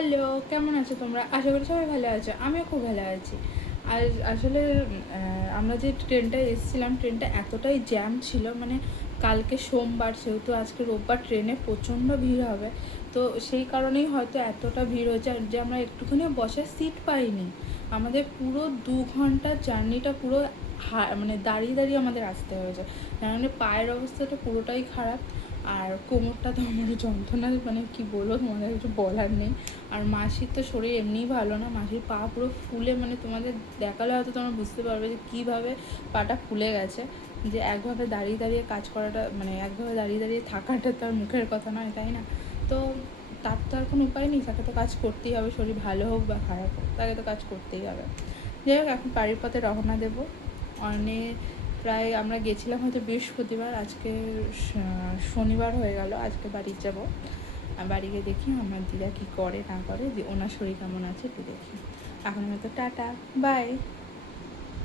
Hello, কেমন আছো তোমরা? আশা করি সবাই ভালো আছো। আমিও খুব ভালো আছি। আর আসলে আমরা যে ট্রেনটায় এসেছিলাম, ট্রেনটা এতটাই জ্যাম ছিল, মানে কালকে সোমবার, সেহেতু আজকে রোববার, ট্রেনে প্রচণ্ড ভিড় হবে। তো সেই কারণেই হয়তো এতটা ভিড় হয়েছে যে আমরা একটুখানি বসার সিট পাইনি। আমাদের পুরো 2 ঘন্টার জার্নিটা পুরো মানে দাঁড়িয়ে দাঁড়িয়ে আমাদের আসতে হয়েছে। মানে পায়ের অবস্থাটা পুরোটাই খারাপ। আর কোমরটা তো আমার যন্ত্রণা, মানে কি বলবো, তোমাদের কিছু বলার নেই। আর মাসির তো শরীর এমনিই ভালো না, মাসির পা পুরো ফুলে, মানে তোমাদের দেখালে হয়তো তোমরা বুঝতে পারবে যে কীভাবে পাটা ফুলে গেছে। যে একভাবে দাঁড়িয়ে দাঁড়িয়ে কাজ করাটা, মানে একভাবে দাঁড়িয়ে দাঁড়িয়ে থাকাটা তো আর মুখের কথা নয়, তাই না? তো তার তো আর কোনো উপায় নেই, তাকে তো কাজ করতেই হবে, শরীর ভালো হোক বা খারাপ হোক, তাকে তো কাজ করতেই হবে। যাই হোক, এখন বাড়ির পথে রওনা দেবো। অনেক প্রায় আমরা গেছিলাম হয়তো বৃহস্পতিবার, আজকে শনিবার হয়ে গেল, আজকে বাড়ি যাব। বাড়ি গিয়ে দেখি আমার দিদা কী করে না করে, ওনার শরীর কেমন আছে একটু দেখি। এখন আমি তো টাটা বাই।